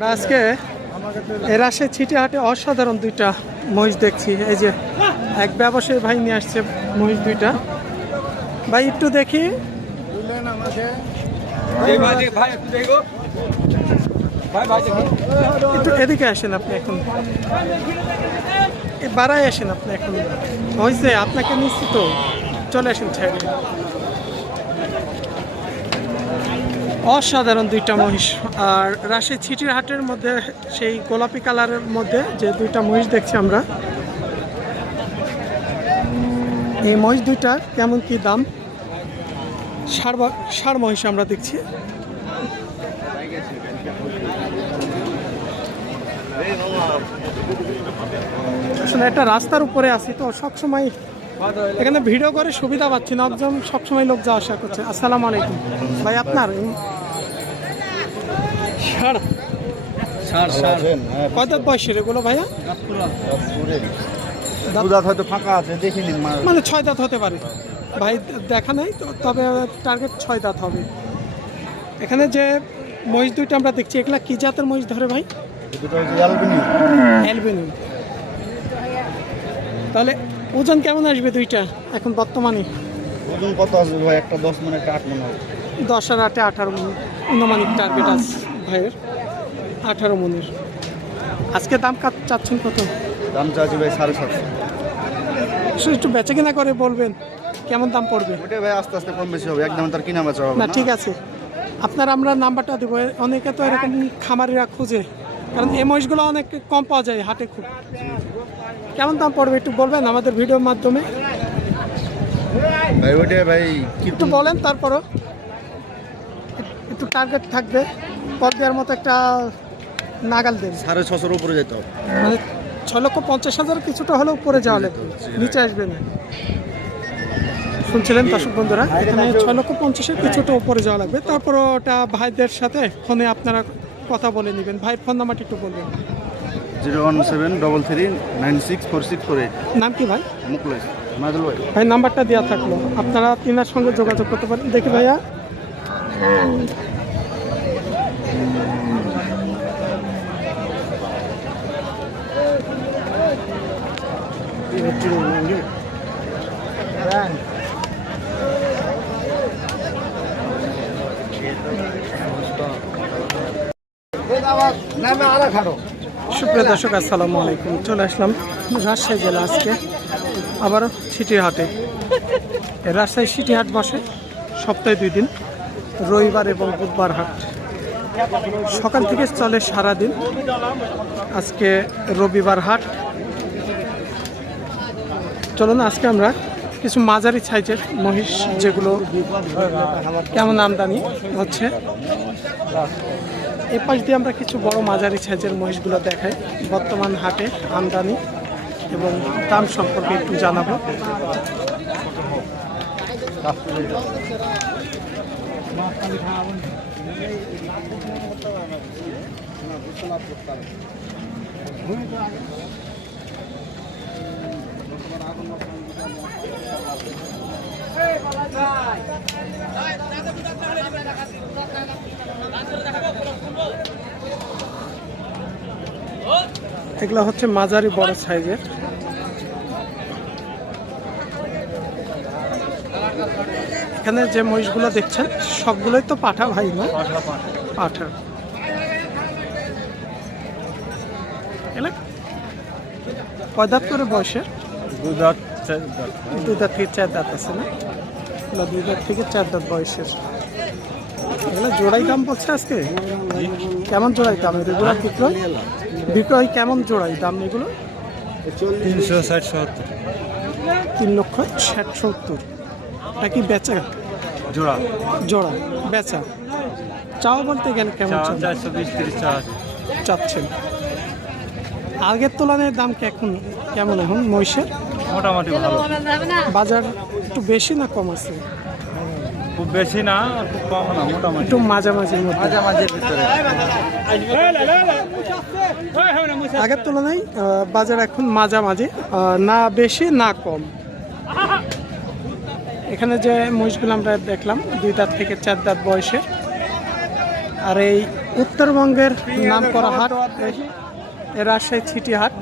আজকে এর ছিটে হাটে অসাধারণ দুইটা মহিষ দেখছি। এই যে এক ব্যবসায়ী ভাই নিয়ে আসছে মহিষ দুইটা। ভাই, একটু দেখি। একটু এদিকে আসেন আপনি এখন। বাড়ায় আসেন আপনি এখন। হয়েছে আপনাকে নিশ্চিত, চলে আসেন ছেড়ে। অসাধারণ দুইটা মহিষ। আর রাশি ছিটির হাটের মধ্যে সেই গোলাপি কালারের মধ্যে যে দুইটা মহিষ দেখছি আমরা, এই মহিষ দুইটার কেমন কি দাম? সার সার মহিষ আমরা দেখছি। আসলে একটা রাস্তার উপরে আছি তো, সবসময় এখানে ভিডিও করে সুবিধা পাচ্ছি না একদম সবসময় লোক যাওয়া আসা করছে। আসসালামু আলাইকুম। ভাই আপনার? ষাট কত বয়সের এগুলো ভাইয়া? হয়তো ফাঁকা আছে দেখে নিন মানে ছয় দাঁত হতে পারে। ভাই দেখা নাই তো তবে টার্গেট ছয় দাঁত হবে। এখানে যে মহিষ দুইটা আমরা দেখছি এগুলা কি জাতের মহিষ ধরে ভাই? তাহলে ওজন কেমন আসবে দুইটা এখন বর্তমানে? ওজন কত আসবে ভাই? একটা দশ মানে একটা আট মনে হবে দশ আর আটে আঠারো মন অনুমানিক টার্গেট আছে ভাইয়ের আঠারো মনের। আজকে দাম চাচ্ছেন কত? দাম চাচ্ছি ভাই সাড়ে সাতশো। শুধু একটু বেচে কিনা করে বলবেন কেমন দাম পড়বে? ওটাই ভাই আস্তে আস্তে কম বেশি হবে একদম তার কিনা বেচা হবে না না। ঠিক আছে। আপনার আমরা নাম্বারটা দেবো। অনেকে তো এরকম খামারিরা খুঁজে কারণ এই মহিষগুলো অনেক কম পাওয়া যায় হাটে খুব। কেমন দাম পড়বে একটু বলবেন আমাদের ভিডিওর মাধ্যমে? ভাই ওইটাই ভাই একটু বলেন তারপরও। একটু টার্গেট থাকবে। পর দেওয়ার মতো একটা নাগাল দেন সাড়ে ছশোর উপরে যেতে হবে। মানে ছয় লক্ষ পঞ্চাশ হাজার কিছুটা হলেও উপরে যাওয়া লাগবে। নিচে আসবে না। শুনছিলেন দর্শক বন্ধুরা? এখানে ছয় লক্ষ পঞ্চাশের কিছুটা উপরে যাওয়া লাগবে। তারপর ওটা ভাইদের সাথে ফোনে আপনারা কথা বলে নেবেন। ভাইয়ের ফোন নাম্বারটি একটু বলবেন। Zero one seven double three nine six four six four eight. নাম কি ভাই? মুকলেশ মাদুল ভাই। ভাই নাম্বারটা দেওয়া থাকল। আপনারা তিনার সঙ্গে যোগাযোগ করতে পারেন। দেখি ভাইয়া। সুপ্রিয় দর্শক, আসসালামু আলাইকুম। চলে আসলাম রাজশাহী জেলা আজকে। আবারও সিটির হাটে রাজশাহী সিটিহাট বসে সপ্তাহে দুই দিন, রবিবার এবং বুধবার হাট। সকাল থেকে চলে সারা দিন আজকে রবিবার হাট। চলুন, আজকে আমরা কিছু মাঝারি সাইজের মহিষ যেগুলো কেমন আমদানি হচ্ছে এ পাশ দিয়ে আমরা কিছু বড় মাঝারি সাইজের মহিষগুলো দেখাই। বর্তমান হাটে আমদানি এবং দাম সম্পর্কে একটু জানাব। এগুলো হচ্ছে মাঝারি বড় সাইজের। এখানে যে মহিষগুলো দেখছেন, সবগুলোই তো পাঠা ভাই, না? পাঠা। কয় করে বয়সের? দুধাত দুই দাঁত থেকে চার দাঁত আছে না? এগুলো দুই দাঁত থেকে চার দাঁত বয়সের। এগুলো জোড়াই দাম বলছে আজকে? কেমন জোড়াই দাম? এগুলো বিক্রয়? বিক্রয় কেমন জোড়াই দাম এগুলো? তিনশো ষাট সত্তর। তিন লক্ষ ষাট সত্তর। এটা কি বেচা? জোড়া। জোড়া বেচা। চাও বলতে গেলে কেমন চারশো বিশ তিরিশ চাচ্ছেন। আগের তুলনায় দাম কি এখন কেমন এখন? মহিষের? মোটামুটি ভালো। বাজার একটু বেশি না কম আছে? খুব বেশি না খুব কম না মোটামুটি। একটু মাঝামাঝির মধ্যে। মাঝামাঝির ভিতরে। আগের তুলনায় বাজার এখন মাঝামাঝি না বেশি না কম। এখানে যে মহিষগুলো আমরা দেখলাম দুই দাঁত থেকে চার দাঁত বয়সে আর এই উত্তরবঙ্গের নাম করা হাট রাজশাহী ছিটি হাট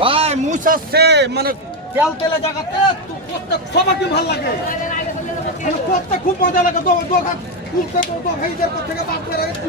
ভাই, মুছ আসছে। মানে তেল তেলে জায়গাতে করতে সবাইকে ভালো লাগে। মানে করতে খুব মজা লাগে। দোকান খুলতে তো থেকে বাদ করে কি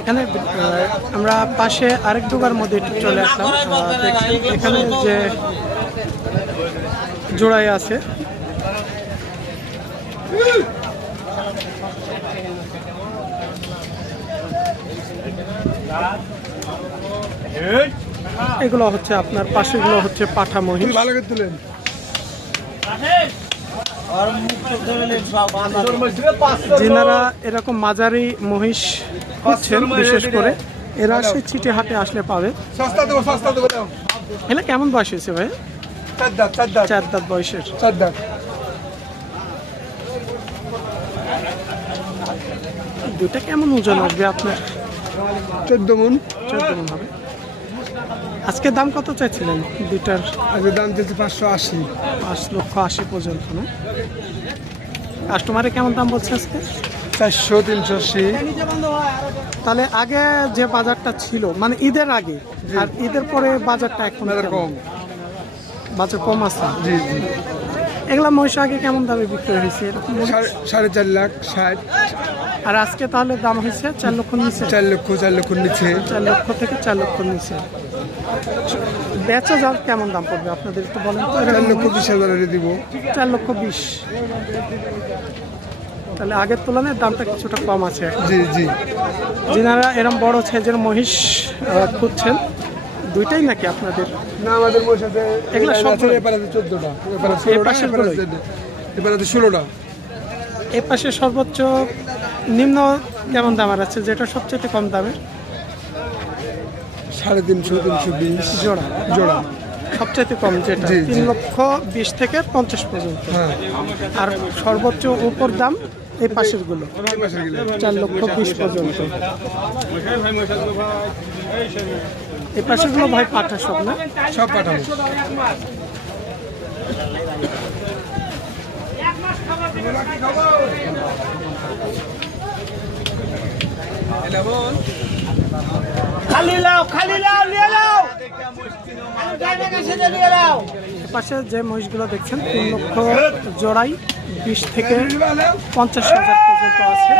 এখানে আমরা পাশে আরেক দোকার মধ্যে চলে আসলাম। এখানে যে জোড়াই আছে। এগুলো হচ্ছে আপনার, পাশেগুলো হচ্ছে পাঠা মহিষ ভালো করে তুলেন। যেনারা এরকম মাঝারি মহিষ খুঁজছেন বিশেষ করে। এরা সেই চিটে হাটে আসলে পাবে। এগুলো কেমন বয়স হয়েছে ভাই? চার দাঁত চার চার দাঁত বয়সের। চার দাঁত। দুটা কেমন ওজন আসবে আপনার? চোদ্দ মন। চোদ্দ মন হবে। আজকে দাম কত চাইছিলেন? দুইটার? আগে দাম দিয়েছে পাঁচশো আশি। পাঁচ লক্ষ আশি পর্যন্ত না? কাস্টমারে কেমন দাম বলছে আজকে? চারশো তিনশো আশি। তাহলে আগে যে বাজারটা ছিল মানে ঈদের আগে আর ঈদের পরে বাজারটা এখন কম। বাজার কম আছে? জি জি। এগুলা মহিষ আগে কেমন দামে বিক্রি হয়েছে সাড়ে চার লাখ ষাট। আর আজকে তাহলে দাম হয়েছে চার লক্ষ নিচে? চার লক্ষ চার লক্ষ নিচে। চার লক্ষ থেকে চার লক্ষ নিচে। বেচা যার কেমন দাম পড়বে? আপনাদের একটু বলেন তো। চার লক্ষ বিশ হাজারে দিব। চার লক্ষ বিশ। তাহলে আগের তুলনায় দামটা কিছুটা কম আছে। জি জি। যেনারা এরম বড় সাইজের মহিষ খুঁজছেন দুইটাই নাকি আপনাদের? না আমাদের মোর সাথে এগুলো সব আছে এপারে চোদ্দটা। এপারে ষোলোটা পাশের এপারে ষোলোটা। এ পাশে সর্বোচ্চ নিম্ন কেমন দামের আছে যেটা সবচেয়ে কম দামের? সাড়ে তিনশো তিনশো বিশ। জোড়া জোড়া। সবচাইতে কম যেটা। তিন লক্ষ বিশ থেকে পঞ্চাশ পর্যন্ত। হ্যাঁ। আর সর্বোচ্চ উপর দাম এই পাশেরগুলো। চার লক্ষ বিশ পর্যন্ত। এই পাশেরগুলো ভাই পাঠা সব না? সব পাঠাবো পাশে যে মহিষগুলো দেখছেন, তিন লক্ষ জোড়াই, বিশ থেকে পঞ্চাশ হাজার পর্যন্ত আছে।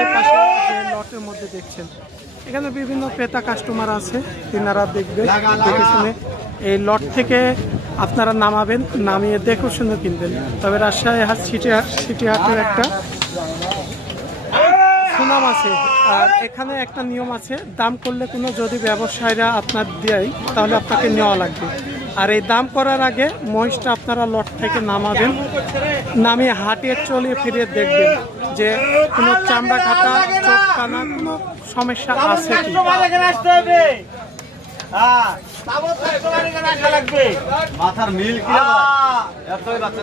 এই পাশে যে লটের মধ্যে দেখছেন, এখানে বিভিন্ন ক্রেতা কাস্টমার আছে, তিনারা দেখবে, দেখে শুনে। এই লট থেকে আপনারা নামাবেন, নামিয়ে দেখে শুনে কিনবেন। তবে রাজশাহী হাট, সিটি সিটি হাটের একটা সুনাম আছে। আর এখানে একটা নিয়ম আছে দাম করলে কোনো যদি ব্যবসায়ীরা আপনার দেয় তাহলে আপনাকে নেওয়া লাগবে। আর এই দাম করার আগে মহিষটা আপনারা লট থেকে নামাবেন নামিয়ে হাটিয়ে চলিয়ে ফিরিয়ে দেখবেন যে কোনো চামড়া কাটা চোখ কানা কোনো সমস্যা আছে কি? হ্যাঁ মাথার মিল কি। এতই বাচ্চা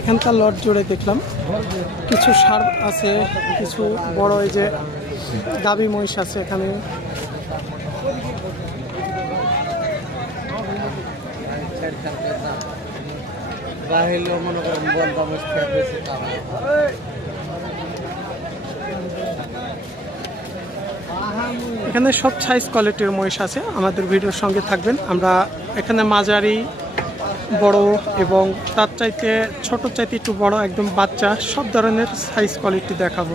এখানকার লট জুড়ে দেখলাম। কিছু সার আছে, কিছু বড় এই যে গাবি মহিষ আছে এখানে। মনে করেন বলতাম বেশি কাম এখানে সব সাইজ কোয়ালিটির মহিষ আছে। আমাদের ভিডিওর সঙ্গে থাকবেন। আমরা এখানে মাঝারি, বড় এবং তার চাইতে ছোট চাইতে একটু বড় একদম বাচ্চা সব ধরনের সাইজ কোয়ালিটি দেখাবো।